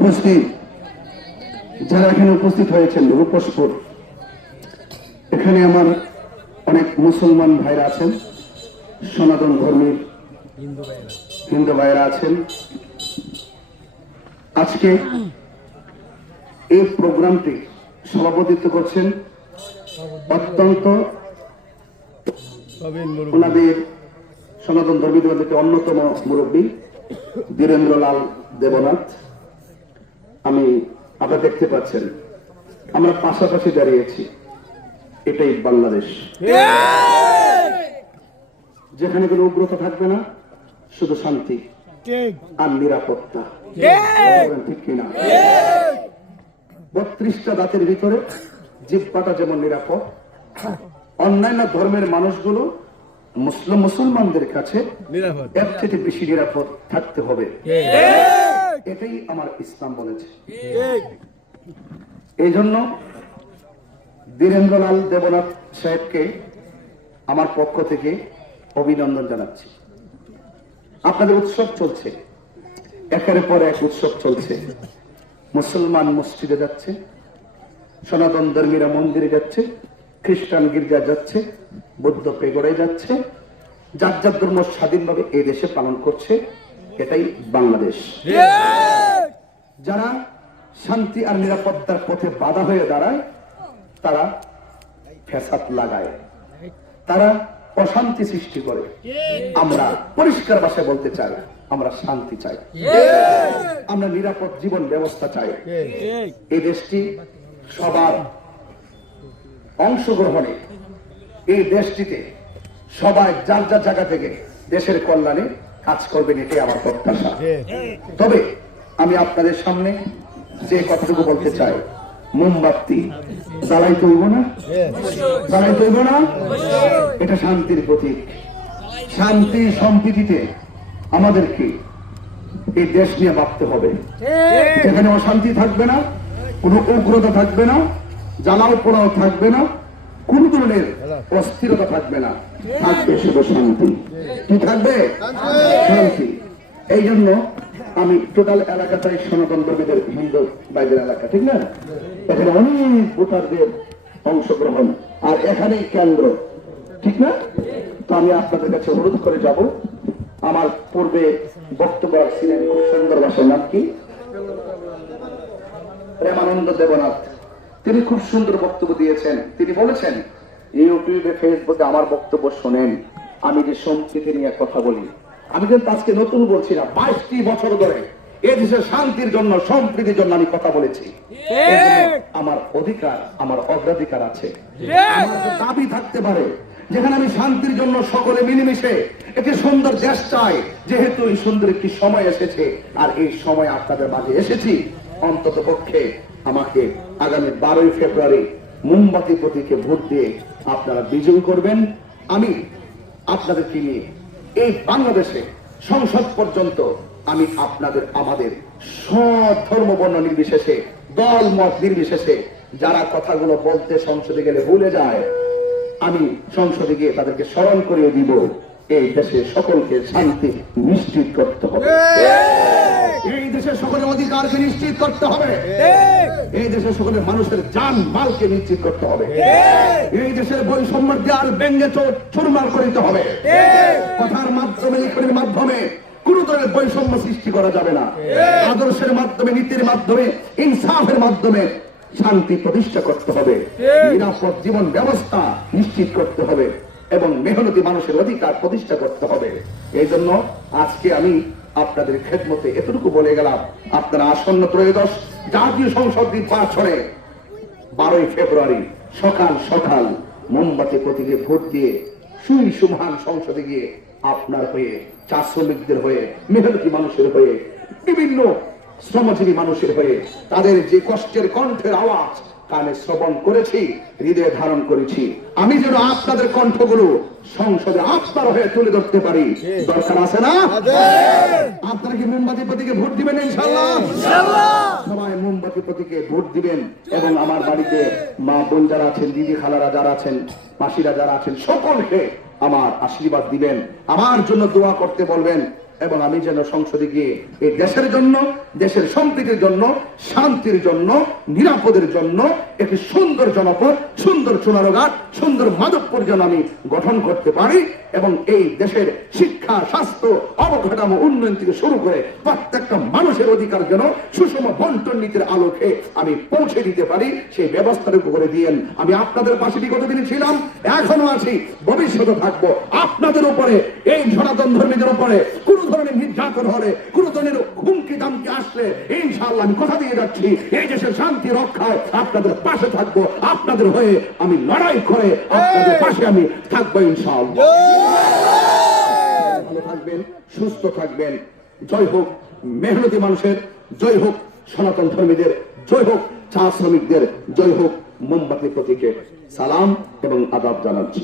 উপস্থিত যারা এখানে উপস্থিত হয়েছেন রূপসপুর, এখানে আমার অনেক মুসলমান ভাইরা আছেন, সনাতন ধর্মীর হিন্দু ভাইরা আছেন। আজকে এই প্রোগ্রামটি সভাপতিত্ব করছেন অত্যন্ত ওনাদের সনাতন ধর্মীদের অন্যতম মুরব্বী বীরেন্দ্রলাল দেবনাথ। আমি আপনারা দেখতে পাচ্ছেন আমরা পাশাপাশি দাঁড়িয়েছি, এটাই বাংলাদেশ, যেখানে কোনো উগ্রতা থাকবে না, শুধু শান্তি আর নিরাপত্তা। ঠিক কিনা? 32টা দাঁতের ভিতরে জিহ্বাটা যেমন নিরাপদ, অন্যান্য ধর্মের মানুষগুলো মুসলমানদের কাছে এর থেকে বেশি নিরাপদ থাকতে হবে। এটাই আমার ইসলাম বলেছে। এই জন্য বীরেন্দ্রলাল দেবনাথ সাহেবকে আমার পক্ষ থেকে অভিনন্দন জানাচ্ছি। আপনাদের উৎসব চলছে, একের পর এক উৎসব চলছে। মুসলমান মসজিদে যাচ্ছে, সনাতন ধর্মীরা মন্দিরে যাচ্ছে, খ্রিস্টান গির্জা যাচ্ছে, বৌদ্ধ পেগড়ায় যাচ্ছে, যার যার ধর্ম স্বাধীনভাবে এই দেশে পালন করছে। এটাই বাংলাদেশ। যারা শান্তি আর নিরাপত্তার পথে বাধা হয়ে দাঁড়ায়, তারা ফ্যাসাদ লাগায়, তারা অশান্তি সৃষ্টি করে। আমরা পরিষ্কার ভাষায় বলতে চাই, আমরা শান্তি চাই, আমরা নিরাপদ জীবন ব্যবস্থা চাই। এই দেশটি সবার অংশগ্রহণে, এই দেশটিতে সবাই যার যার জায়গা থেকে দেশের কল্যাণে কাজ করবেন, এটাই আমার প্রত্যাশা। তবে আমি আপনাদের সামনে যে কথাটুকু বলতে চাই, মোমবাতি জ্বালাইতে হইব না, জ্বালাইতে হইব না, এটা শান্তির প্রতীক। শান্তি সম্প্রীতিতে আমাদেরকে এই দেশ নিয়ে ভাবতে হবে, যেখানে অশান্তি থাকবে না, কোনো উগ্রতা থাকবে না, জ্বালাও পোড়াও থাকবে না, কোন ধরনের অস্থিরতা থাকবে না, থাকবে শুধু শান্তি। কি থাকবে? শান্তি। এই জন্য আমি টোটাল এলাকাটাই সনাতন ধর্মীদের হিন্দু বাইরের এলাকা, ঠিক না? এখানে অনেক ভোটারদের অংশগ্রহণ, আর এখানেই কেন্দ্র, ঠিক না? তো আমি আপনাদের কাছে অনুরোধ করে যাব, আমার পূর্বে বক্তব্য ছিলেন খুব সুন্দর ভাষার নাম কি, প্রেমানন্দ দেবনাথ। তিনি খুব সুন্দর বক্তব্য দিয়েছেন। তিনি বলেছেন, ইউটিউবে ফেসবুকে আমার বক্তব্য শোনেন, আমি যে সম্প্রীতি নিয়ে কথা বলি, আমি কিন্তু আজকে নতুন বলছি না, 22টি বছর ধরে এই দেশের শান্তির জন্য, সম্প্রীতির জন্য আমি কথা বলেছি। আমার অধিকার, আমার অগ্রাধিকার আছে, আমার দাবি থাকতে পারে, যেখানে আমি শান্তির জন্য সকলে মিলেমিশে একটি সুন্দর দেশ চাই। যেহেতু এই সুন্দর একটি সময় এসেছে, আর এই সময় আপনাদের মাঝে এসেছি, অন্তত পক্ষে আমাকে আগামী 12ই ফেব্রুয়ারি মোমবাতি প্রতীকে ভোট দিয়ে আপনারা বিজয়ী করবেন। আমি আপনাদেরকে নিয়ে এই বাংলাদেশে সংসদ পর্যন্ত আমি আপনাদের, আমাদের সব ধর্ম বর্ণ নির্বিশেষে, দল মত নির্বিশেষে, যারা কথাগুলো বলতে সংসদে গেলে ভুলে যায়, আমি সংসদে গিয়ে তাদেরকে স্মরণ করিয়ে দিব, এই দেশে সকলকে শান্তি নিশ্চিত করতে হবে, এই দেশের সকলের অধিকারকে নিশ্চিত করতে হবে, এই দেশের সকলের মানুষের জান মালকে নিশ্চিত করতে হবে, এই দেশের বৈষম্যের দেয়াল ব্যঙ্গে চুরমার করিতে হবে। কথার মাধ্যমে, লিখনের মাধ্যমে কোন ধরনের বৈষম্য সৃষ্টি করা যাবে না। আদর্শের মাধ্যমে, নীতির মাধ্যমে, ইনসাফের মাধ্যমে শান্তি প্রতিষ্ঠা করতে হবে, নিরাপদ জীবন ব্যবস্থা নিশ্চিত করতে হবে, এবং মেহনতি মানুষের অধিকার প্রতিষ্ঠা করতে হবে। এই জন্য আজকে আমি আপনাদের খেদমতে এতটুকু বলে গেলাম, আপনারা আসন্ন ত্রয়োদশ জাতীয় সংসদ নির্বাচনে 12ই ফেব্রুয়ারি সকাল সকাল মোমবাতি প্রতীকে ভোট দিয়ে সুমহান সংসদে গিয়ে আপনার হয়ে, চা শ্রমিকদের হয়ে, মেহনতি মানুষের হয়ে, বিভিন্ন শ্রমজীবী মানুষের হয়ে, তাদের যে কষ্টের কণ্ঠের আওয়াজ কানে শ্রবণ করেছি, হৃদয়ে ধারণ করেছি, আমি যেন আপনাদের কণ্ঠগুলো সংসদে আপনার হয়ে তুলে ধরতে পারি। দরকার আছে না? আপনারা কি মোমবাতি প্রতীকে ভোট দিবেন? ইনশাআল্লাহ সবাই মোমবাতি প্রতীকে ভোট দিবেন, এবং আমার বাড়িতে মা বোন যারা আছেন, দিদি খালারা যারা আছেন, মাসিরা যারা আছেন, সকলকে আমার আশীর্বাদ দিবেন, আমার জন্য দোয়া করতে বলবেন। এবং আমি যেন সংসদে গিয়ে এই দেশের জন্য, দেশের সম্প্রীতির জন্য, শান্তির জন্য, নিরাপদের জন্য একটি সুন্দর জনপদ, সুন্দর চুনারঘাট, সুন্দর মাধবপুর যেন আমি গঠন করতে পারি এবং এই দেশের শিক্ষা, স্বাস্থ্য, অবকাঠামো উন্নয়ন থেকে শুরু করে প্রত্যেকটা মানুষের অধিকার যেন সুষম বন্টন নীতির আলোকে আমি পৌঁছে দিতে পারি, সেই ব্যবস্থাটুকু করে দিয়েন। আমি আপনাদের পাশে বিগত দিনে ছিলাম, এখনো আছি, ভবিষ্যতে থাকবো। আপনাদের উপরে, এই সনাতন ধর্মীদের উপরে কোন ধরনের নির্যাতন হলে, কোন ধরনের হুমকি দামকি আসলে ইনশাআল্লাহ আমি কথা দিয়ে যাচ্ছি, এই দেশের শান্তি রক্ষায় আপনাদের পাশে থাকবো। আপনাদের হয়ে আমি লড়াই করে আপনাদের পাশে আমি থাকবো ইনশাআল্লাহ। ভালো থাকবেন, সুস্থ থাকবেন। জয় হোক মেহনতি মানুষের, জয় হোক সনাতন ধর্মীদের, জয় হোক চা শ্রমিকদের, জয় হোক মোমবাতি প্রতীকে সালাম এবং আদাব জানাচ্ছি।